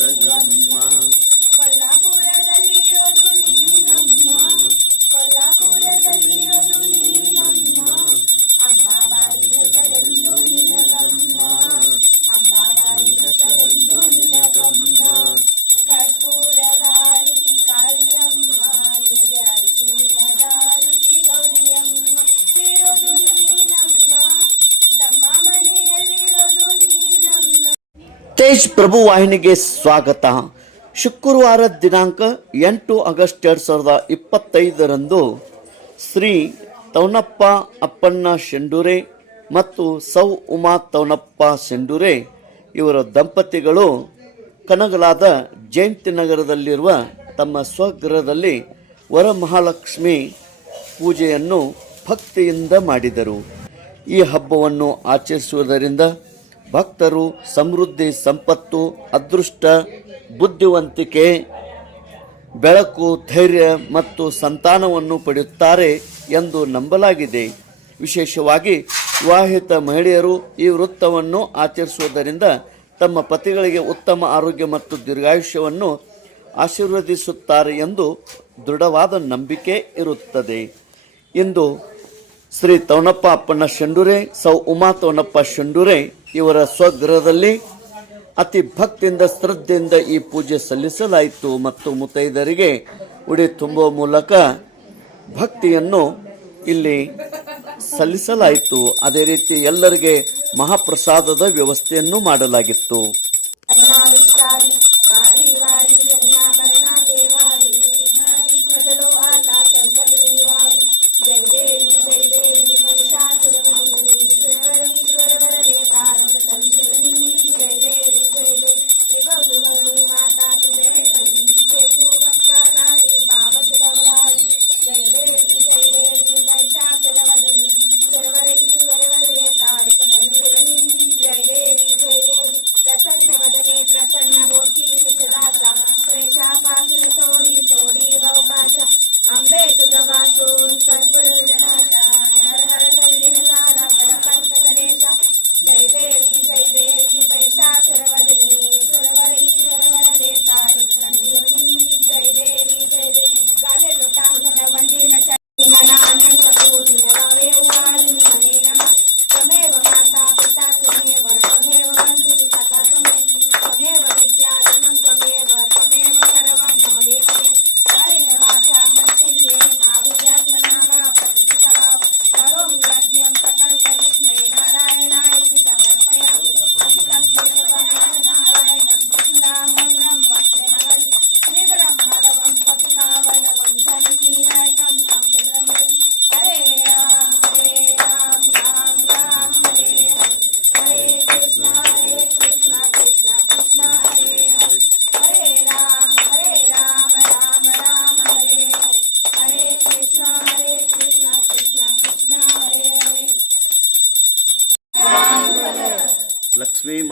Yeah. Tej ಪ್ರಭು ವಾಹಿನಿಗೆ ಸ್ವಾಗತ. ಶುಕ್ರವಾರ ದಿನಾಂಕ ಎಂಟು ಆಗಸ್ಟ್ ಎರಡು ಸಾವಿರದ ಇಪ್ಪತ್ತೈದರಂದು ಶ್ರೀ ತೌನಪ್ಪ ಅಪ್ಪಣ್ಣ ಶೆಂಡೂರೆ ಮತ್ತು ಸೌ ಉಮಾ ತೌನಪ್ಪ ಶೆಂಡೂರೆ ಇವರ ದಂಪತಿಗಳು ಕನಗಲಾದ ಜಯಂತಿ ನಗರದಲ್ಲಿರುವ ತಮ್ಮ ಸ್ವಗೃಹದಲ್ಲಿ ವರಮಹಾಲಕ್ಷ್ಮಿ ಪೂಜೆಯನ್ನು ಭಕ್ತಿಯಿಂದ ಮಾಡಿದರು. ಈ ಹಬ್ಬವನ್ನು ಆಚರಿಸುವುದರಿಂದ ಭಕ್ತರು, ಸಮೃದ್ಧಿ, ಸಂಪತ್ತು, ಅದೃಷ್ಟ, ಬುದ್ಧಿವಂತಿಕೆ, ಬೆಳಕು, ಧೈರ್ಯ ಮತ್ತು ಸಂತಾನವನ್ನು ಪಡೆಯುತ್ತಾರೆ ಎಂದು ನಂಬಲಾಗಿದೆ. ವಿಶೇಷವಾಗಿ ವಿವಾಹಿತ ಮಹಿಳೆಯರು ಈ ವೃತ್ತವನ್ನು ಆಚರಿಸುವುದರಿಂದ ತಮ್ಮ ಪತಿಗಳಿಗೆ ಉತ್ತಮ ಆರೋಗ್ಯ ಮತ್ತು ದೀರ್ಘಾಯುಷ್ಯವನ್ನು ಆಶೀರ್ವದಿಸುತ್ತಾರೆ ಎಂದು ದೃಢವಾದ ನಂಬಿಕೆ ಇರುತ್ತದೆ. ಇಂದು ಶ್ರೀ ತೌನಪ್ಪ ಅಪ್ಪಣ್ಣ ಶಂಡೂರೆ, ಸೌ ಉಮಾ ತೌನಪ್ಪ ಶಂಡೂರೆ ಇವರ ಸ್ವಗೃಹದಲ್ಲಿ ಅತಿ ಭಕ್ತಿಯಿಂದ ಶ್ರದ್ಧೆಯಿಂದ ಈ ಪೂಜೆ ಸಲ್ಲಿಸಲಾಯಿತು ಮತ್ತು ಮುತೈದರಿಗೆ ಉಡಿ ತುಂಬುವ ಮೂಲಕ ಭಕ್ತಿಯನ್ನು ಇಲ್ಲಿ ಸಲ್ಲಿಸಲಾಯಿತು. ಅದೇ ರೀತಿ ಎಲ್ಲರಿಗೆ ಮಹಾಪ್ರಸಾದದ ವ್ಯವಸ್ಥೆಯನ್ನು ಮಾಡಲಾಗಿತ್ತು.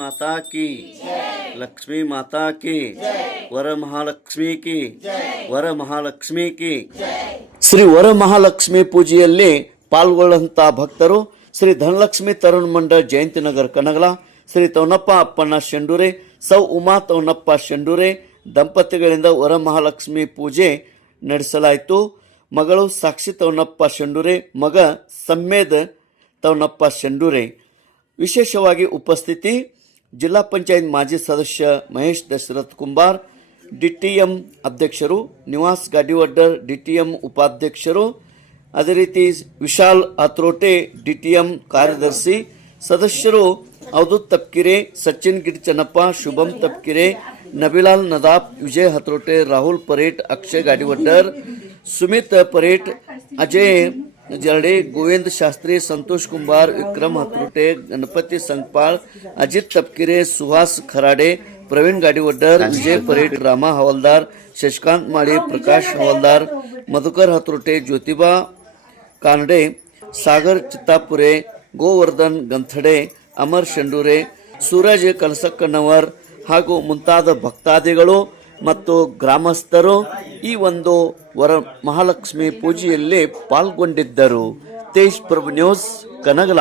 माता की लक्ष्मी माता की वर महालक्ष्मी की ವರ ಮಹಾಲಕ್ಷ್ಮಿ ಕಿ. ಶ್ರೀ ವರ ಮಹಾಲಕ್ಷ್ಮಿ ಪೂಜೆಯಲ್ಲಿ ಪಾಲ್ಗೊಳ್ಳುವಂಥ ಭಕ್ತರು ಶ್ರೀ ಧನಲಕ್ಷ್ಮಿ ತರುಣ್ ಮಂಡ ಜಯಂತಿ ನಗರ್ ಕನಗಲ, ಶ್ರೀ ತೌನಪ್ಪ ಅಪ್ಪಣ್ಣ ಶೆಂಡೂರೆ, ಸೌ ಉಮಾ ತೌನಪ್ಪ ಶೆಂಡೂರೆ, ದಂಪತಿಗಳಿಂದ ವರ ಮಹಾಲಕ್ಷ್ಮಿ ಪೂಜೆ ನಡೆಸಲಾಯಿತು. ಮಗಳು ಸಾಕ್ಷಿ ತೌನಪ್ಪ ಶೆಂಡೂರೆ, ಮಗ ಸಮ್ಮೇದ ತೌನಪ್ಪ ಶೆಂಡೂರೆ. ವಿಶೇಷವಾಗಿ ಉಪಸ್ಥಿತಿ ಜಿಲ್ಲಾ ಪಂಚಾಯತ್ ಮಾಜಿ ಸದಸ್ಯ ಮಹೇಶ್ ದಶರಥ್ ಕುಂಬಾರ್ ಡಿಟಿಎಂ ಅಧ್ಯಕ್ಷರು ನಿವಾಸ್ ಗಾಡಿವಡ್ಡರ್ ಡಿಟಿಎಂ ಉಪಾಧ್ಯಕ್ಷರು ಅದೇ ರೀತಿ ವಿಶಾಲ್ ಅತ್ರೋಟೆ ಡಿಟಿಎಂ ಕಾರ್ಯದರ್ಶಿ ಸದಸ್ಯರು ಅವಧೂತ್ ತಪ್ಕಿರೆ ಸಚಿನ್ ಗಿಡ್ಚನಪ್ಪ ಶುಭಂ ತಪ್ಕಿರೆ ನಬಿಲಾಲ್ ನದಾಬ್ ವಿಜಯ್ ಹತ್ರೋಟೆ ರಾಹುಲ್ ಪರೇಟ್ ಅಕ್ಷಯ್ ಗಾಡಿವಡ್ಡರ್ ಸುಮಿತ್ ಪರೇಟ್ ಅಜಯ್ ಜರಡೆ ಗೋವಿಂದ ಶಾಸ್ತ್ರಿ, ಸಂತೋಷ್ ಕುಮಾರ್ ವಿಕ್ರಮ್ ಹತ್ರುಟೆ, ಗಣಪತಿ ಸಂಕಪಾಳ್ ಅಜಿತ್ ತಪ್ಕಿರೆ, ಸುಹಾಸ್ ಖರಾಡೆ, ಪ್ರವೀಣ್ ಗಾಡಿವಡ್ಡರ್, ವಿಜಯ್ ಪರೇಟ್ ರಾಮ ಹವಾಲ್ದಾರ್, ಶಶಿಕಾಂತ್ ಮಾಳಿ, ಪ್ರಕಾಶ್ ಹವಾಲ್ದಾರ್, ಮಧುಕರ್ ಹತ್ರುಟೆ, ಜ್ಯೋತಿಬಾ ಕಾನಡೆ, ಸಾಗರ್ ಚಿತ್ತಾಪುರೆ, ಗೋವರ್ಧನ್ ಗಂಥಡೆ, ಅಮರ್ ಶಂಡೂರೆ, ಸೂರಜ್ ಕಲಸಕ್ಕನವರ್ ಹಾಗೂ ಮುಂತಾದ ಭಕ್ತಾದಿಗಳು ಮತ್ತು ಗ್ರಾಮಸ್ಥರು ಈ ಒಂದು ವರ ಮಹಾಲಕ್ಷ್ಮಿ ಪೂಜೆಯಲ್ಲಿ ಪಾಲ್ಗೊಂಡಿದ್ದರು. ತೇಜ್ ಪ್ರಭು ನ್ಯೂಸ್ ಕನಗಲ.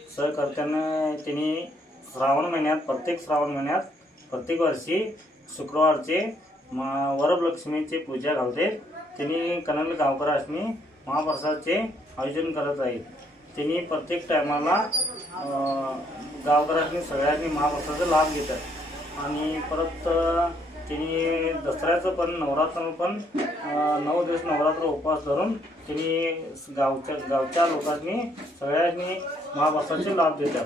सहकर्त्यांना त्यांनी श्रावण महिन्यात प्रत्येक श्रावण महिन्यात प्रत्येक वर्षी शुक्रवारचे म वरलक्ष्मीची पूजा घालते. त्यांनी कनंगल गावकऱ्यांनी महाप्रसादचे आयोजन करत आहेत त्यांनी प्रत्येक टायमाला गावकऱ्यांनी सगळ्यांनी महाप्रसादाचा लाभ घेतात. आणि परत त्यांनी दसऱ्याचं पण नवरात्र पण नऊ दिवस नवरात्र उपवास धरून त्यांनी गावच्या गावच्या लोकांनी सगळ्यांनी महाप्रसादाचे लाभ देतात.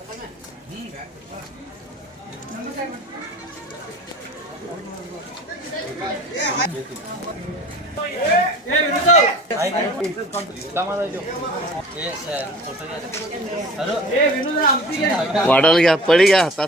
वाढायला घ्या पळी घ्या हातात.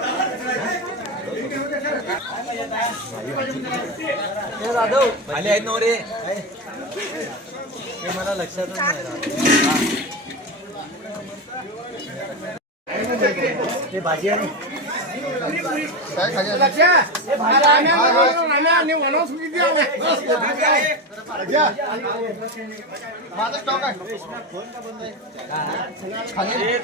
जाधव आले आहेत नवरे. हे मला लक्षात नाही भाजी आणि माझा स्टॉक आहे.